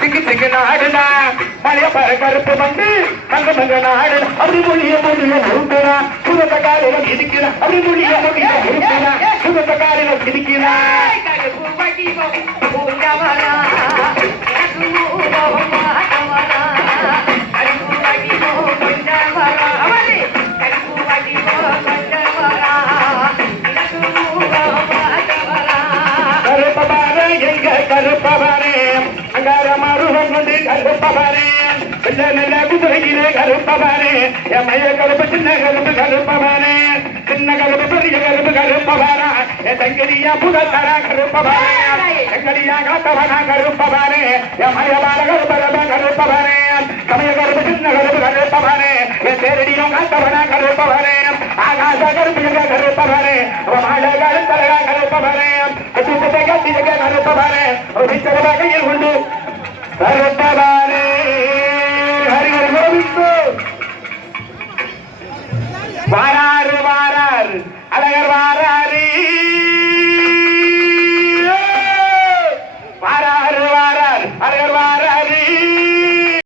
திக்கு திக்கு நாடுனா மலைய பற கருப்பு வந்து மங்க மங்க நாடு அப்படி மொழிய முழுக்குறா சுகத்த காலையில இடிக்கிறா அப்படி மொழிய முழுக்குறா சுகத்த காலையில இடிக்கிறா கருப்பவரே அங்கார மருகம் கொண்டு கருப்பவரே நல்ல நல்ல குதிரையிலே கருப்பவரே என் மைய கருப்பு சின்ன கருப்பு கருப்பவரே சின்ன கருப்பு பெரிய கருப்பு கருப்பவரா என் தங்கடியா புதத்தர கருப்பவரே எங்கடியா காத்தவனா கருப்பவரே என் மயமான கருப்பரப கருப்பவரே சமய கருப்பு சின்ன கருப்பு கருப்பவரே என் தேரடியும் காத்தவனா கருப்பவரே ஆகாச கருப்பு கருப்பவரே மாட கருத்தரா கருப்பவரே கருப்பவரே கையில் கொண்டு கருப்பவரே ஹரிஹர கோவிந்தோ வாராறு வாரார் அழகர்